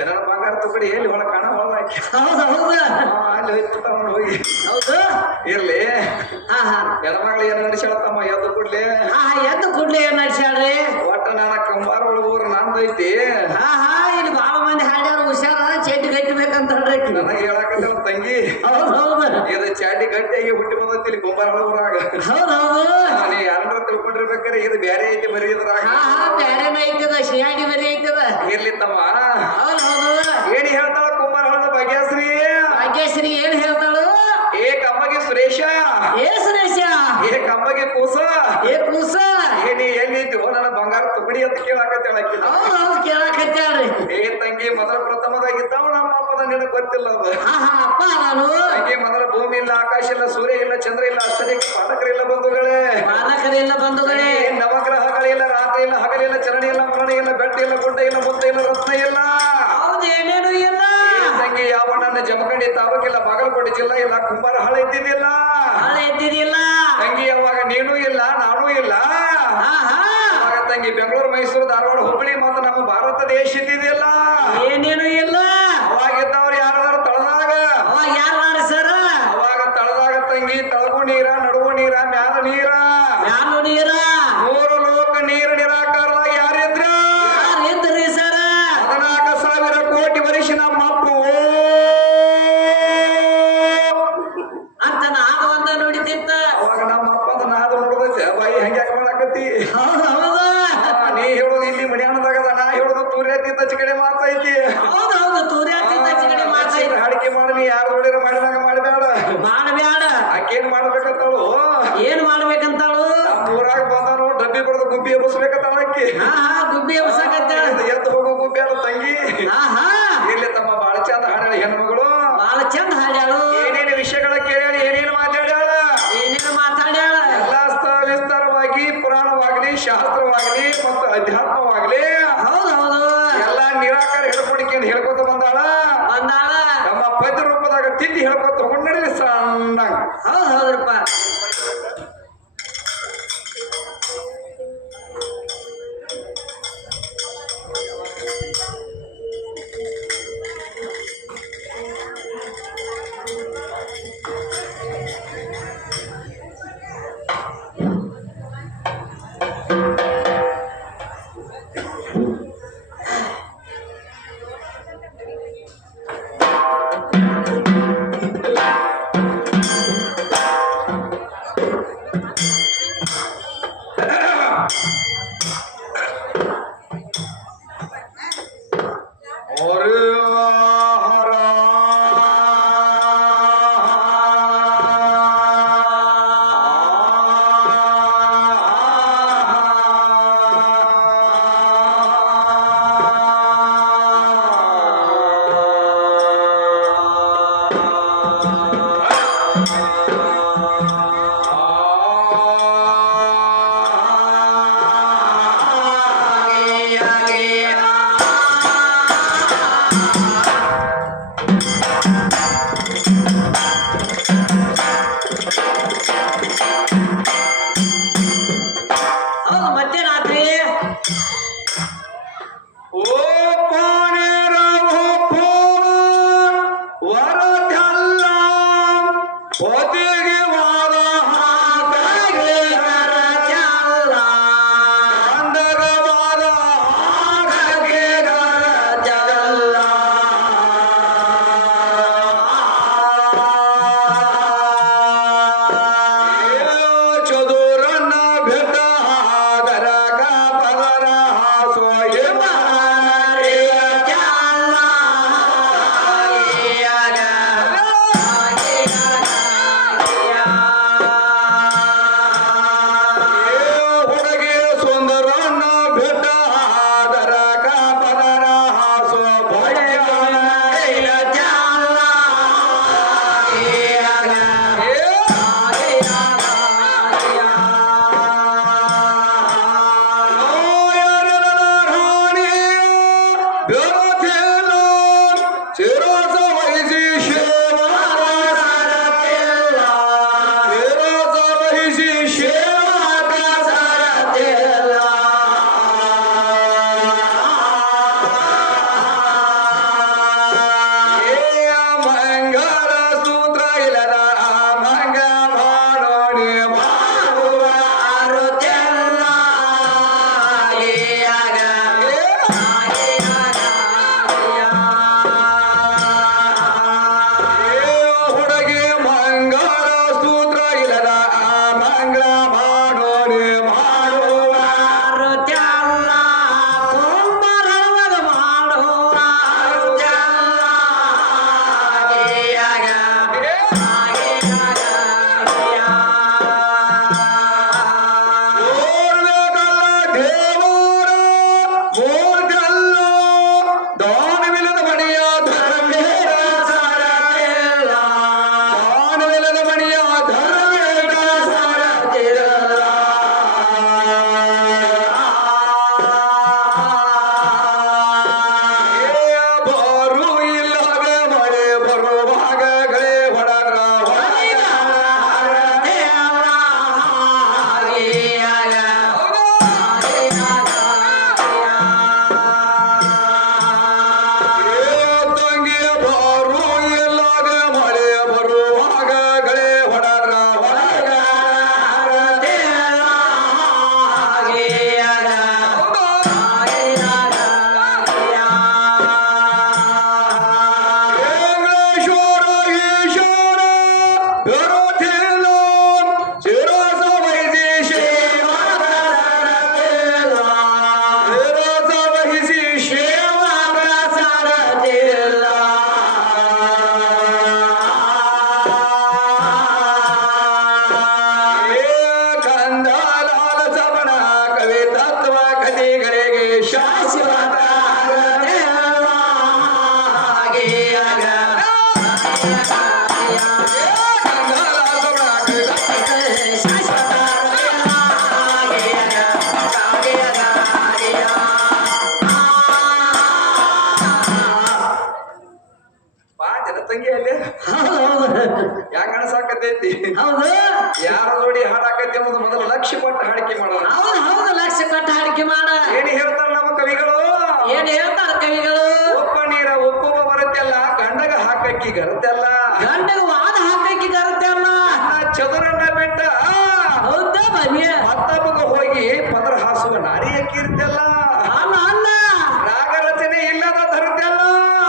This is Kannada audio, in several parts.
ನನ್ನ ಬಂಗಾರ ತುಕಡಿ ಎಲ್ಲಿ ಹೊಳ ಕಾಣ ಹೊಳ ಅಲ್ಲಿ ಹೋಗಿ ಹೌದು ಇರ್ಲಿ ಹಾ ಹಾ ಹೆಣ್ಮಗಳು ಏನ್ ನಡ್ಸ್ಯಾಳತ್ತಮ್ಮ ಎದ್ದು ಕೊಡ್ಲಿ ಎದ್ದು ಕೂಡ್ಲಿ ಏನ್ ನಡ್ಸ್ಯಾಳ್ರಿ ಒಟ್ಟ ನನ್ನ ಕಂಬಾರ ಊರು ನಂದೈತಿ ಹಾ ಹಾ ಇಲ್ಲಿ ಬಾಳ ಮಂದಿ ಹಾಡ್ಯಾರ ಹುಷಾರ ಚೇಟಿ ಗಟ್ಟಿಬೇಕಂತ ಹೇಳ್ರಿ ನನಗೆ ಹೇಳಕತ್ತಲ್ಲ ತಂಗಿ ಹೌದು ಹೌದು ಇದು ಚಾಟಿ ಗಟ್ಟಿಯಾಗಿ ಹುಟ್ಟಿ ಬಂದೈತಿ ಇಲ್ಲಿ ಕುಂಬಾರ ಊರಾಗ ಹೌದು ಹೌದು ನೀ ಯಾರ ತಿಳ್ಕೊಂಡಿರ್ಬೇಕಾರೆ ಇದು ಬ್ಯಾರೆ ಐತಿ ಬರೀ ಇದ್ರಾಗ ಹಾ ಹಾ ಬ್ಯಾರೇನ ಐತದ ಶಿಯಾಡಿ ಬರೀ ಐತದ ಇರ್ಲಿ ತಮ್ಮ ಹೌದು ಹೌದು ಏನ್ ಹೇಳ್ತಾಳ ಕುಂಬಾರ ಹಳದ ಭಾಗ್ಯಶ್ರೀ ಭಾಗ್ಯಶ್ರೀ ಏನ್ ಹೇಳ್ತಾಳು ಏ ಕಮ್ಮಗೆ ಸುರೇಶ ಏ ಸುರೇಶ ಏ ಕಮ್ಮಗೆ ಕೂಸ ಏ ಕೂಸ ಏನಿ ಎಲ್ಲಿದ್ದು ನನ್ನ ಬಂಗಾರ ತುಕಡಿ ಅಂತ ಕೇಳಾಕತ್ತೇಳ ಹೌದು ಹೌದು ಕೇಳಾಕತ್ಯಾಳ್ರಿ ಏ ತಂಗಿ ಮೊದಲ ಪ್ರಥಮದಾಗಿದ್ದಾವ ನಮ್ಮ ಅಪ್ಪನ ನಿನಗೆ ಗೊತ್ತಿಲ್ಲ ಅದು ಹಾ ಹಾ ಅಪ್ಪ ನಾನು ತಂಗಿ ಮೊದಲ ಭೂಮಿ ಇಲ್ಲ ಆಕಾಶ ಇಲ್ಲ ಸೂರ್ಯ ಇಲ್ಲ ಚಂದ್ರ ಇಲ್ಲ ಅಷ್ಟದಿಕ್ ಪಾಲಕರಿಲ್ಲ ಬಂಧುಗಳೇ ಪಾಲಕರಿಲ್ಲ ಬಂಧುಗಳೇ ನವಗ್ರಹಗಳಿಲ್ಲ ರಾತ್ರಿ ಇಲ್ಲ ಹಗಲಿಲ್ಲ ಚರಣಿ ಇಲ್ಲ ಮರಣ ಇಲ್ಲ ಬೆಟ್ಟ ಇಲ್ಲ ಗುಡ್ಡ ಇಲ್ಲ ಮುತ್ತ ಇಲ್ಲ ರತ್ನ ಇಲ್ಲ ಹೌದು ಏನೇನು ಇಲ್ಲ ತಂಗಿ ಯಾವ ನನ್ನ ಜಮಖಂಡಿ ತಾಲೂಕಿಲ್ಲ ಬಾಗಲಕೋಟೆ ಜಿಲ್ಲಾ ಇಲ್ಲ ಕುಂಬಾರ ಹಾಳ ಇದ್ದಿದ್ದಿಲ್ಲ ಹಾಳೆ ಎದ್ದಿದಿಲ್ಲ ತಂಗಿ ಅವಾಗ ನೀನು ಇಲ್ಲ ನಾನು ಇಲ್ಲ ಹಾ ಹಾ ಅವಾಗ ತಂಗಿ ಬೆಂಗಳೂರು ಮೈಸೂರು ಧಾರವಾಡ ಹುಬ್ಬಳ್ಳಿ ಮತ್ತು ನಮ್ಮ ಭಾರತ ದೇಶ ಇದ್ದಿದ್ದಿಲ್ಲ ಏನೇನು ಇಲ್ಲ ಅವಾಗಿದ್ದವ್ರು ಯಾರಾದ್ರೂ ತಳದಾಗ ಅವಾಗ ಯಾರು ಮಾಡಿ ಸರ ಅವಾಗ ತಳದಾಗ ತಂಗಿ ತಳಗು ನೀರ ನಡುವು ನೀರ ಮ್ಯಾಲ ನೀರ ಯಾರು ನೀರ ಮೂರು ಲೋಕ ನೀರು ನಿರಾಕಾರದಾಗ ಯಾರಿದ್ರ ಯಾರು ಇದ್ರಿ ಸರ 14,000 ಕೋಟಿ ವರ್ಷ ನಮ್ಮ ಅಪ್ಪು ಅಂತ ನಾದ ಒಂದ ನುಡಿತಿತ್ತ ಅವಾಗ ನಮ್ಮ ಅಪ್ಪದ ನಾದು ನೋಡ್ದೈತೆ ಬಾಯಿ ಹೆಂಗೆ ಮಾಡಾಕತ್ತಿ ಹೌದು ಹೌದು ನೀ ಹೇಳೋದು ಇಲ್ಲಿ ಮಧ್ಯಾಹ್ನದಾಗದ ನಾ ಹೇಳೋದು ತೂರ್ಯಾತಿದ್ದ ಚಿಕಡೆ ಮಾತೈತಿ ಹೌದು ಹೌದು ತೂರ್ಯಾತಿಂದ ಚಿಗಡಿ ಮಾತಾಡಿ ಹಾಡಿಕೆ ಮಾಡಿ ಯಾರು ನೋಡಿರ ಮಾಡಿದಾಗ ಮಾಡಬೇಡ ಮಾಡಬ್ಯಾಡ ಆಕೇನ್ ಮಾಡ್ಬೇಕಂತಾಳು ಏನ್ ಮಾಡ್ಬೇಕಂತಾಳು ನಮ್ಮ ಊರಾಗ ಬಂದಾನು ಡಬ್ಬಿ ಬಡ್ದು ಗುಬ್ಬಿ ಎಬ್ಬಿಸ್ಬೇಕಂತಾಳ ಆಕಿ ಹಾ ಹಾ ಗುಬ್ಬಿ ಎಬ್ಸಕತ್ತ ಎದ್ದು ಹೋಗೋ ಗುಬ್ಬಿ ಅಲ್ಲ ತಂಗಿ ಹಾ ಹಾ ಇಲ್ಲಿ ತಮ್ಮ ಬಾಳ ಚಂದ ಹಾಡ್ಯಾಳ ಹೆಣ್ಮಗಳು ಬಾಳ ಚಂದ ಹಾಡ್ಯಾಳು ಏನೇನು ವಿಷಯಗಳ ಕೇಳ್ಯಾಳ ಏನೇನು ಮಾತಾಡ್ಯಾಳ ಏನೇನು ಮಾತಾಡ್ಯಾಳ ಎಲ್ಲಾ ವಿಸ್ತಾರವಾಗಿ ಪುರಾಣವಾಗ್ಲಿ ಶಾಸ್ತ್ರವಾಗ್ಲಿ ಮತ್ತು ಅಧ್ಯಾತ್ಮವಾಗ್ಲಿ ಹೌದು ಹೌದು ಎಲ್ಲಾ ನಿರಾಕಾರ ಹೇಳ್ಕೊಡಿಕೆ ಹೇಳ್ಕೊತ ಬಂದಾಳ ಬಂದಾಳ ನಮ್ಮ ಪದ್ಯ ರೂಪದಾಗ ತಿದ್ದಿ ಹೇಳ್ಕೊತ ತಗೊಂಡ್ರಿ ಸಣ್ಣಂಗ ಹೌದು ಹೌದ್ರಪ್ಪ ಹಾಡ್ತೇನೆ ತಂಗಿ ಅಲ್ಲಿ ಹೌದು ಯಾಕೆ ಅನ್ಸಾಕತೈತಿ ಹೌದು ಯಾರ ಜೋಡಿ ಹಾಡಾಕೈತಿ ಅನ್ನೋದು ಮೊದಲು ಲಕ್ಷ್ಯ ಕೊಟ್ಟು ಹಾಡಿಕೆ ಮಾಡೋಣ ಹೌದು ಹೌದು ಲಕ್ಷ ಕೊಟ್ಟು ಹಾಡಿಕೆ ಮಾಡ ಏನ್ ಹೇಳ್ತಾರ ನಮ್ಮ ಕವಿಗಳು ಏನ್ ಹೇಳ್ತಾರ ಕವಿಗಳು ಒಪ್ಪ ನೀರ ಒಪ್ಪುವ ಬರುತ್ತೆಲ್ಲ ಗಂಡಗ ಹಾಕಕ್ಕಿ ಗರುತ್ತೆಲ್ಲ ಗಂಡಗ ವಾದ ಹಾಕಿ ಕರುತ್ತೆ ಅಲ್ಲ ಚದುರನ್ನ ಬಿಟ್ಟ ಹೌದಾ ಬನ್ನಿ ಮತ್ತೊಬ್ಬಗ ಹೋಗಿ ಪದರ ಹಾಸುವ ನಾರಿಯ ಕೀರ್ತೆಲ್ಲ ಅಲ್ಲ ಅಲ್ಲ ರಾಗ ರಚನೆ ಇಲ್ಲದ ಧರತೆಲ್ಲ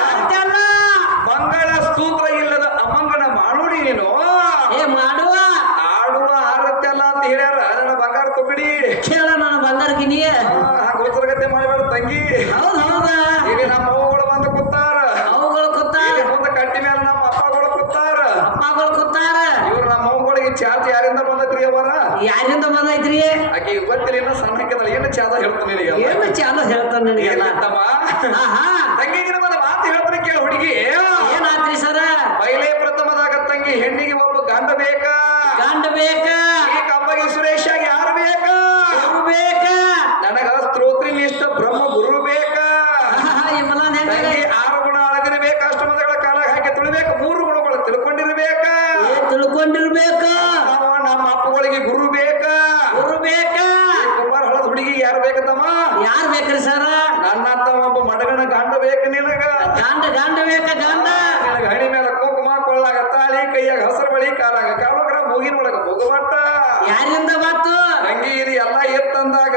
ಕರುತ್ತೆ ಅಲ್ಲ ಮಂಗಳ ಸ್ತೂತ್ರ ಇಲ್ಲದ ಅಮಂಗನ ಮಾಡುಡಿ ನೀನು ಏ ಮಾಡುವ ಆಡುವ ಆರತ್ತೆಲ್ಲ ಅಂತ ಹೇಳ್ಯಾರ ನನ್ನ ಬಂಗಾರ ತುಕಡಿ ಕೇಳ ನನ್ನ ಬಂಗಾರ ಗಿನಿ ಗೋಚರಗತೆ ಮಾಡಬೇಡ ತಂಗಿ ಹೌದು ಹೌದ ಈಗ ನಮ್ಮ ಅವ್ವಗಳು ಬಂದು ಕೂತಾರ ಅವುಗಳು ಕೂತಾರ ಇಲ್ಲಿ ಮುಂದೆ ಕಟ್ಟಿ ಮೇಲೆ ನಮ್ಮ ಅಪ್ಪಗಳು ಕೂತಾರ ಅಪ್ಪಗಳು ಕೂತಾರ ಇವ್ರು ನಮ್ಮ ಅವ್ವಗಳಿಗೆ ಚಾರ್ಜ್ ಯಾರಿಂದ ಬಂದೈತ್ರಿ ಅವರ ಯಾರಿಂದ ಬಂದೈತ್ರಿ ಆಕೆ ಗೊತ್ತಿಲ್ಲ ಇನ್ನ ಸಣ್ಣ ಹಾಕಿದಲ್ಲ ಏನು ಚಾದ ಹೇಳ್ತಾನೆ ನಿನಗೆ ಏನು ಚಾಲು ಹೇಳ್ತಾನ ನನಗೆಲ್ಲ ತಮ್ಮ ಆಹಾ ತಂಗಿಗಿನ ಒಂದು ಮಾತು ಹೇಳ್ತಾನೆ ಕೇಳ ಹುಡುಗಿ ಏನಾತ್ರಿ ಸರ ಪೈಲೇ ಪ್ರಥಮದಾಗ ತಂಗಿ ಹೆಣ್ಣಿಗೆ ಒಬ್ಬ ಗಂಡ ಬೇಕಾ ಗಂಡ ಬೇಕ ಈ ಕಬ್ಬಗೆ ಸುರೇಶ್ ಯಾರು ಬೇಕಾ ಗುರು ಬೇಕ ನನಗ ಸ್ತೋತ್ರಿ ಇಷ್ಟ ಬ್ರಹ್ಮ ಗುರು ಬೇಕಾ ಇಮ್ಮಲನ್ ಹೆಂಗ ತಂಗಿ 6 ಗುಣ ಅಳದಿರಬೇಕು ಅಷ್ಟಮದಗಳ ಕಾಲ ಹಾಕಿ ತುಳಿಬೇಕು 3 ಗುಣಗಳು ತಿಳ್ಕೊಂಡಿರ್ಬೇಕಾ ತಿಳ್ಕೊಂಡಿರ್ಬೇಕ ನಾವು ನಮ್ಮ ಅಪ್ಪಗಳಿಗೆ ಗುರು ಬೇಕಾ ಗುರು ಬೇಕ ಕುಮಾರ ಹಳದ ಹುಡುಗಿ ಯಾರು ಬೇಕತ್ತಮ್ಮ ಯಾರ್ ಬೇಕ್ರಿ ಸರ ನನ್ನಂತ ಒಬ್ಬ ಮಡಗನ ಗಂಡ ಬೇಕು ನಿನಗ ಗಂಡ ಬೇಕ ಗಂಡ ನಿನಗ ಹಣಿ ಮೇಲೆ ಕುಂಕುಮ ಕೊಳ್ಳಾಗ ತಾಳಿ ಕೈಯಾಗ ಹಸರು ಬಳಿ ಕಾಲಾಗ ಕಾಲೋಗ್ರ ಮೂಗಿನ ಒಳಗ ಮುಗುಬಟ್ಟ ಯಾರಿಂದ ಬತ್ತು ತಂಗಿ ಇದು ಎಲ್ಲ ಎತ್ತಂದಾಗ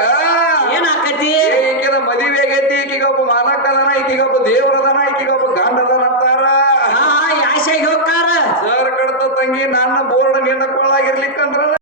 ಏನಾಕತಿ ಈಕಿನ ಮದುವೆ ಆಗೈತಿ ಈಕಿಗೆ ಒಬ್ಬ ಮಾಲಕದನ ಈಕಿಗೆ ಒಬ್ಬ ದೇವರದನ ಈಕಿಗೆ ಒಬ್ಬ ಗಂಡದನ ಅಂತಾರ ಯಾಶಾಗಿ ಹೋಗ್ತಾರ ಸರ್ ಕಡ್ತ ತಂಗಿ ನನ್ನ ಬೋರ್ಡ್ ನಿನ್ನ ಕೊಳ್ಳಾಗಿರ್ಲಿಕ್ಕಂದ್ರ